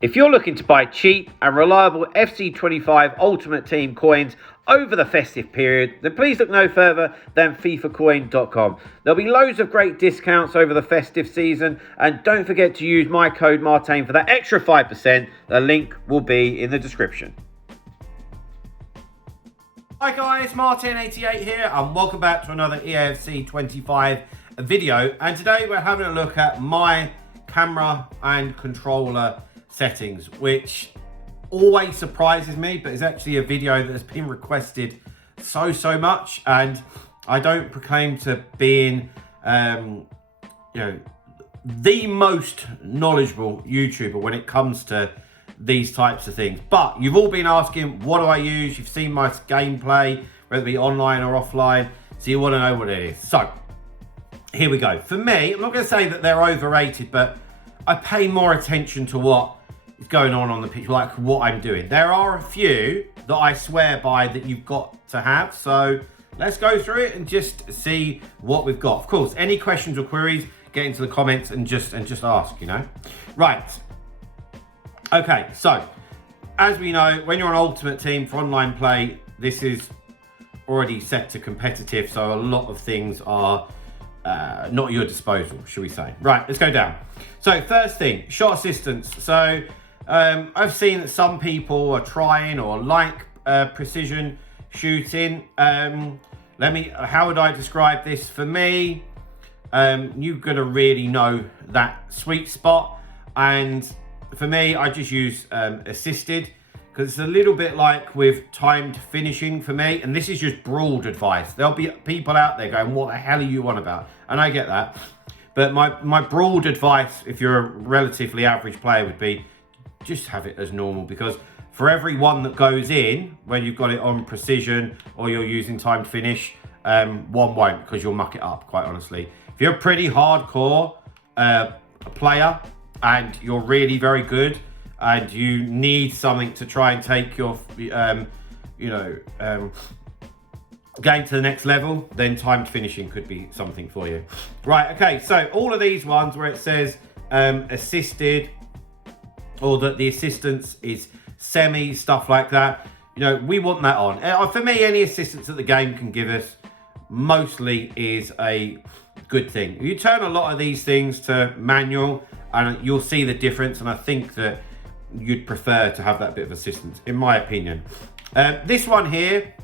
If you're looking to buy cheap and reliable FC25 Ultimate Team coins over the festive period, then please look no further than FIFAcoin.com. There'll be loads of great discounts over the festive season, and don't forget to use my code Martain for that extra 5%. The link will be in the description. Hi guys, Martain88 here, and welcome back to another Eafc 25 video. And today we're having a look at my camera and controller settings, which always surprises me, but is actually a video that has been requested so much. And I don't proclaim to being the most knowledgeable YouTuber when it comes to these types of things, but you've all been asking, what do I use? You've seen my gameplay, whether it be online or offline, so you want to know what it is. So here we go. For me, I'm not going to say that they're overrated, but I pay more attention to what is going on the pitch, like what I'm doing. There are a few that I swear by that you've got to have, so let's go through it and just see what we've got. Of course, any questions or queries, get into the comments and just ask, you know. Right. Okay, so as we know, when you're an Ultimate Team for online play, this is already set to competitive, so a lot of things are not at your disposal, should we say. Right, let's go down. So first thing, shot assistance. So I've seen that some people are trying or like precision shooting. How would I describe this? For me, you're gonna really know that sweet spot, and for me, I just use assisted, because it's a little bit like with timed finishing for me, and this is just broad advice. There'll be people out there going, what the hell are you on about? And I get that, but my broad advice, if you're a relatively average player, would be just have it as normal, because for every one that goes in, when you've got it on precision or you're using timed finish, one won't, because you'll muck it up, quite honestly. If you're a pretty hardcore player, and you're really very good, and you need something to try and take your, game to the next level, then timed finishing could be something for you. Right, okay, so all of these ones where it says assisted, or that the assistance is semi, stuff like that, we want that on. For me, any assistance that the game can give us mostly is a good thing. You turn a lot of these things to manual, and you'll see the difference, and I think that you'd prefer to have that bit of assistance, in my opinion. This one here,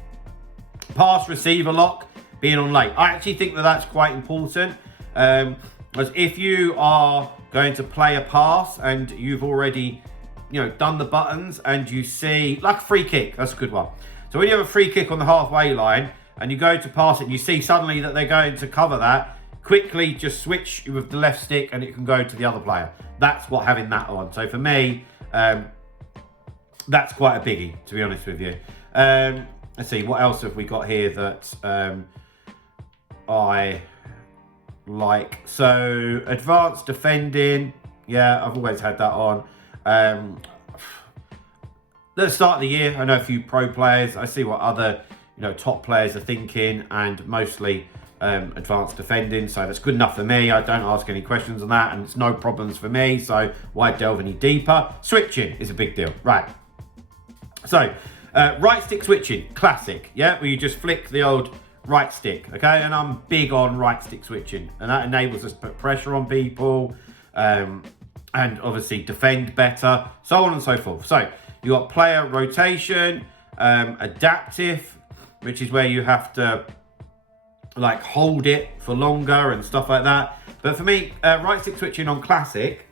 pass receiver lock, being on late. I actually think that that's quite important, as if you are going to play a pass and you've already done the buttons, and you see, like a free kick, that's a good one. So when you have a free kick on the halfway line and you go to pass it, and you see suddenly that they're going to cover that, quickly just switch with the left stick and it can go to the other player. That's what having that on. So for me, that's quite a biggie, to be honest with you. Let's see, what else have we got here that I like? So advanced defending, yeah, I've always had that on. At the start of the year, I know a few pro players. I see what other top players are thinking, and mostly advanced defending, so that's good enough for me. I don't ask any questions on that, and it's no problems for me, so why delve any deeper? Switching is a big deal. Right, so right stick switching, classic, yeah, where you just flick the old right stick, okay? And I'm big on right stick switching, and that enables us to put pressure on people, and obviously defend better, so on and so forth. So you got player rotation, adaptive, which is where you have to like hold it for longer and stuff like that. But for me, right stick switching on classic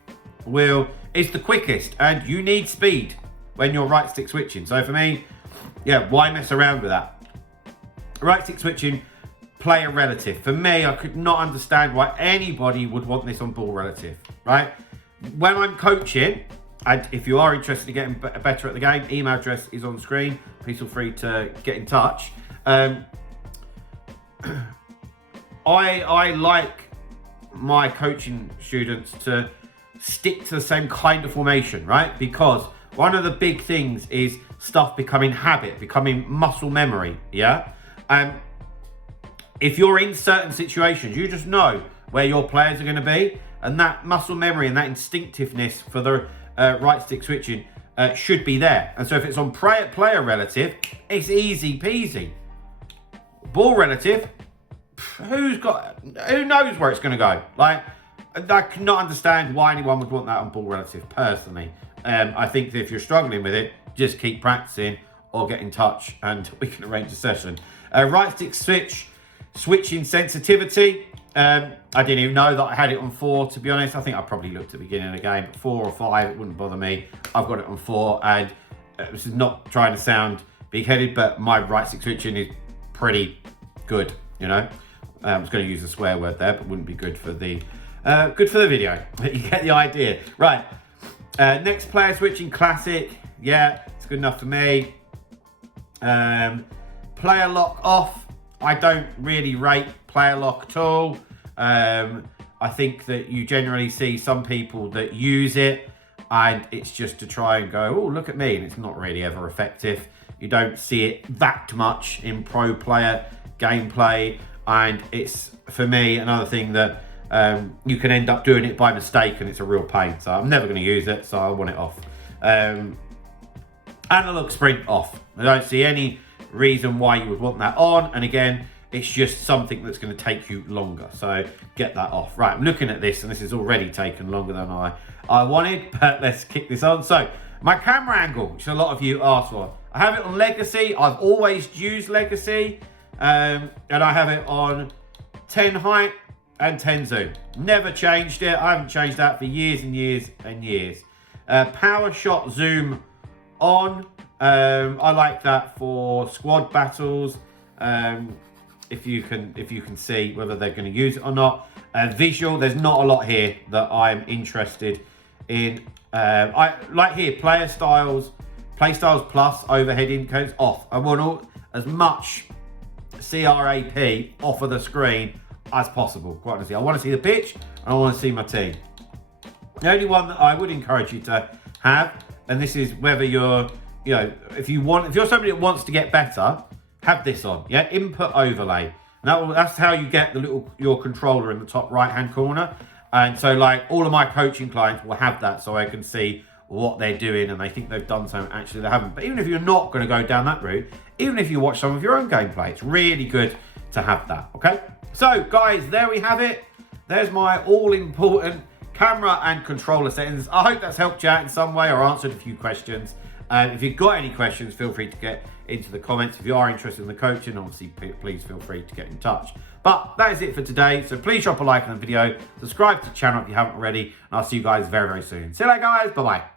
is the quickest, and you need speed when you're right stick switching. So for me, yeah, why mess around with that? Right stick switching, player relative. For me, I could not understand why anybody would want this on ball relative, right? When I'm coaching, and if you are interested in getting better at the game, email address is on screen. Please feel free to get in touch. I like my coaching students to stick to the same kind of formation, right? Because one of the big things is stuff becoming habit, becoming muscle memory, yeah? If you're in certain situations, you just know where your players are going to be, and that muscle memory and that instinctiveness for the right stick switching should be there. And so if it's on player relative, it's easy peasy. Ball relative, who knows where it's going to go? Like, I cannot understand why anyone would want that on ball relative, personally. I think that if you're struggling with it, just keep practicing or get in touch and we can arrange a session. Right stick switching sensitivity. I didn't even know that I had it on 4, to be honest. I think I probably looked at the beginning of the game, but 4 or 5, it wouldn't bother me. I've got it on 4, and this is not trying to sound big-headed, but my right stick switching is pretty good, you know. I was going to use a swear word there, but wouldn't be good for the video. But you get the idea. Right. Next player switching, classic. Yeah, it's good enough for me. Player lock off. I don't really rate player lock at all. I think that you generally see some people that use it and it's just to try and go, oh, look at me, and it's not really ever effective. You don't see it that much in pro player gameplay, and it's, for me, another thing that you can end up doing it by mistake and it's a real pain. So I'm never going to use it, so I want it off. Analog sprint off. I don't see any reason why you would want that on, and again, it's just something that's going to take you longer, so get that off. Right, I'm looking at this, and this has already taken longer than I wanted, but let's kick this on. So my camera angle, which a lot of you asked for, I have it on Legacy. I've always used Legacy, and I have it on 10 height and 10 zoom. Never changed it. I haven't changed that for years and years and years. Power shot zoom on. I like that for squad battles. If you can see whether they're going to use it or not. Visual, there's not a lot here that I'm interested in. I like here, play styles plus overhead indicators off. I want as much CRAP off of the screen as possible, quite honestly. I want to see the pitch and I want to see my team. The only one that I would encourage you to have, and this is whether you're, you know, if you're somebody that wants to get better, have this on, yeah, input overlay. That's how you get your controller in the top right hand corner. And so, like, all of my coaching clients will have that, so I can see what they're doing and they think they've done something, actually they haven't. But even if you're not going to go down that route, even if you watch some of your own gameplay, it's really good to have that. Okay, so guys, there we have it. There's my all-important camera and controller settings. I hope that's helped you out in some way or answered a few questions. If you've got any questions, feel free to get into the comments. If you are interested in the coaching, obviously, please feel free to get in touch. But that is it for today. So please drop a like on the video, subscribe to the channel if you haven't already, and I'll see you guys very, very soon. See you later, guys. Bye-bye.